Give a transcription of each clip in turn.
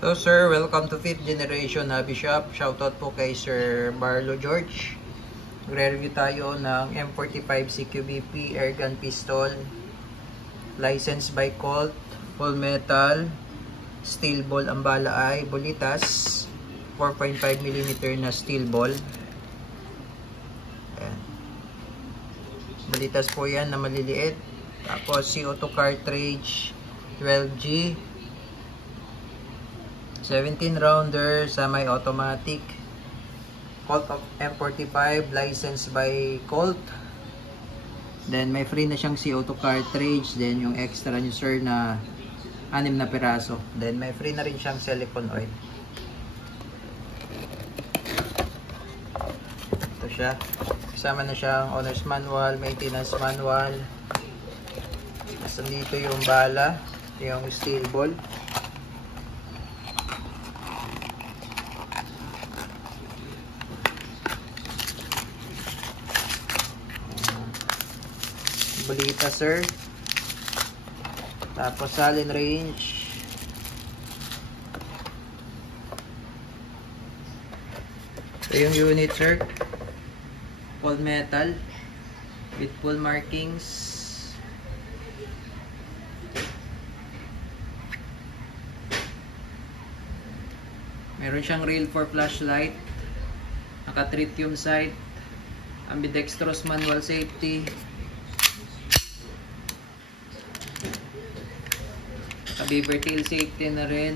Hello sir, welcome to 5th Generation Hobby Shop. Shoutout po kay Sir Barlo George. Magre-review tayo ng M45 CQBP Airgun Pistol. Licensed by Colt. Full metal. Steel ball ang bala ay Bolitas. 4.5mm na steel ball. Ayan. Bolitas po yan na maliliit. Tapos CO2 cartridge 12G. 17 rounder sa may automatic. Colt of M45 licensed by Colt. Then may free na siyang CO2 cartridge. Then yung extra nyo sir na 6 na piraso. Then may free na rin siyang silicone oil. Ito siya. Kasama na siyang owner's manual, maintenance manual. Nasa dito yung bala, yung steel ball. Bolita sir. Tapos salin range. Ito yung unit sir. Full metal with full markings. Meron siyang rail for flashlight. Naka-tritium sight. Ambidextrous manual safety. Beaver tail safety na rin.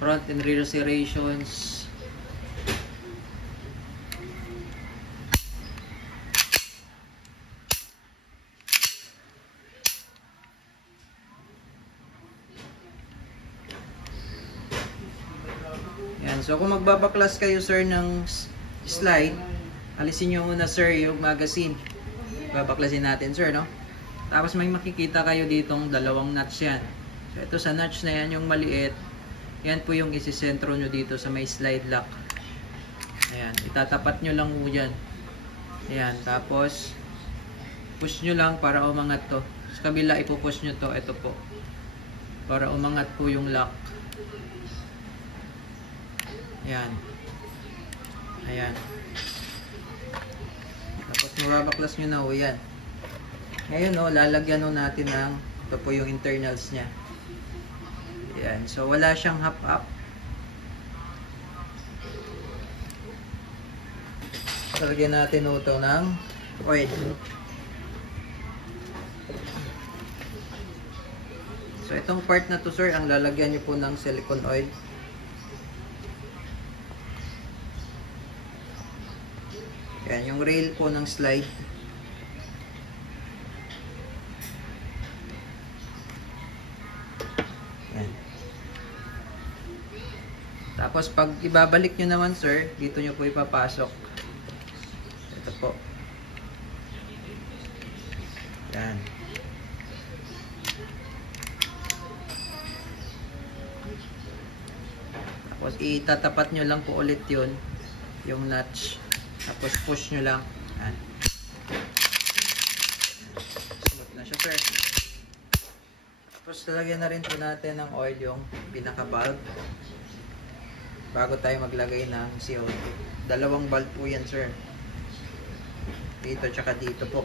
Front and rear serrations. Yan. So kung magbabaklas kayo sir ng slide, alisin nyo muna sir yung magazine. Babaklasin natin sir, no? Tapos may makikita kayo ditong dalawang nuts yan. So ito sa nuts na yan, yung maliit, yan po yung isisentro nyo dito sa may slide lock. Ayan, itatapat nyo lang po dyan. Ayan, tapos push nyo lang para umangat to. Sa kabila ipupush nyo to, ito po. Para umangat po yung lock. Ayan. Ayan. Tapos mababaklas nyo na po yan. Ngayon lalagyan natin ng ito po yung internals niya. Ayan. So wala siyang half-up. Lalagyan natin ito ng oil. So itong part na to sir, ang lalagyan niyo po ng silicone oil. Ayan, yung rail po ng slide. Tapos pag ibabalik nyo naman sir, dito nyo po ipapasok. Ito po. Yan. Tapos itatapat nyo lang po ulit yun, yung notch. Tapos push nyo lang. Yan. Smooth na siya sir. Tapos lalagyan na rin po natin ng oil yung pinaka-valve. Bago tayo maglagay ng CO2. Dalawang valve po yan sir. Dito tsaka dito po.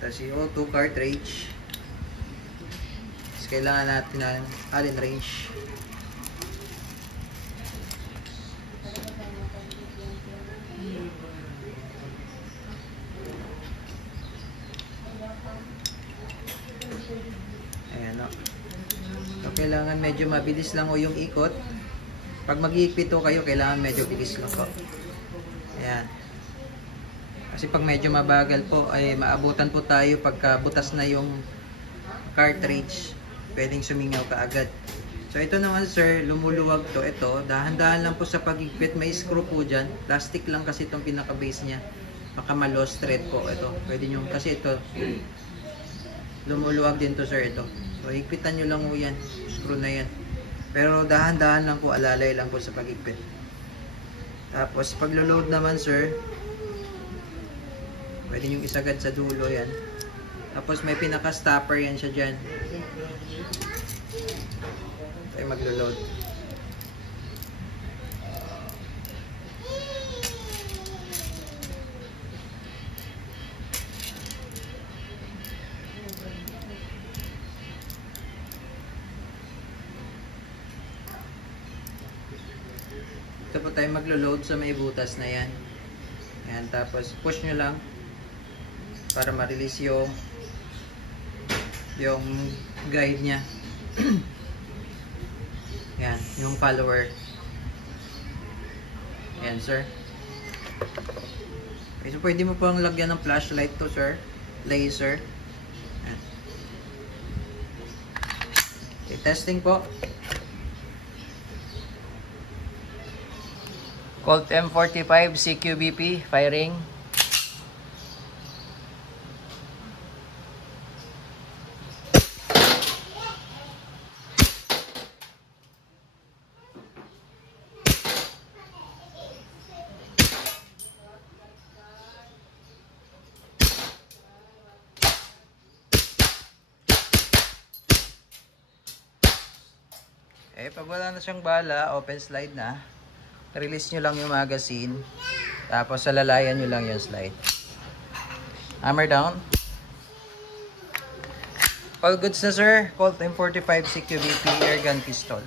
Ito CO2 cartridge. Tapos kailangan natin ng Allen wrench. Ayan o. So, kailangan medyo mabilis lang o yung ikot. Pag mag-iikpit o kayo, kailangan medyo bilis lang po. Ayan. Kasi pag medyo mabagal po, ay maabutan po tayo pagka butas na yung cartridge. Pwedeng sumingaw ka agad. So ito naman sir, lumuluwag to. Ito, dahan-dahan lang po sa pag-ikpit. May screw po dyan. Plastic lang kasi itong pinaka-base niya. Baka ma-lost thread po. Ito, pwede nyo, kasi ito, lumuluwag din to sir ito. So, higpitan nyo lang po yan. Screw na yan. Pero dahan-dahan lang po, alalay lang po sa pag-higpit. Tapos, pag-load naman sir, pwede nyo isagad sa dulo yan. Tapos, may pinaka-stopper yan siya dyan. Tayo maglo-load. Ito po tayo maglo-load sa may butas na yan. Yan, tapos push nyo lang para ma-release yung guide nya. Yan, yung follower. Yan, sir. Okay, so pwede mo pang lagyan ng flashlight to, sir. Laser. Yan. Okay, testing po. Colt M45 CQBP firing. Pag wala na siyang bala, open slide na. Release nyo lang yung magazine. Tapos salalayan nyo lang yung slide. Hammer down. All goods na, sir. Colt M45 CQBP airgun pistol.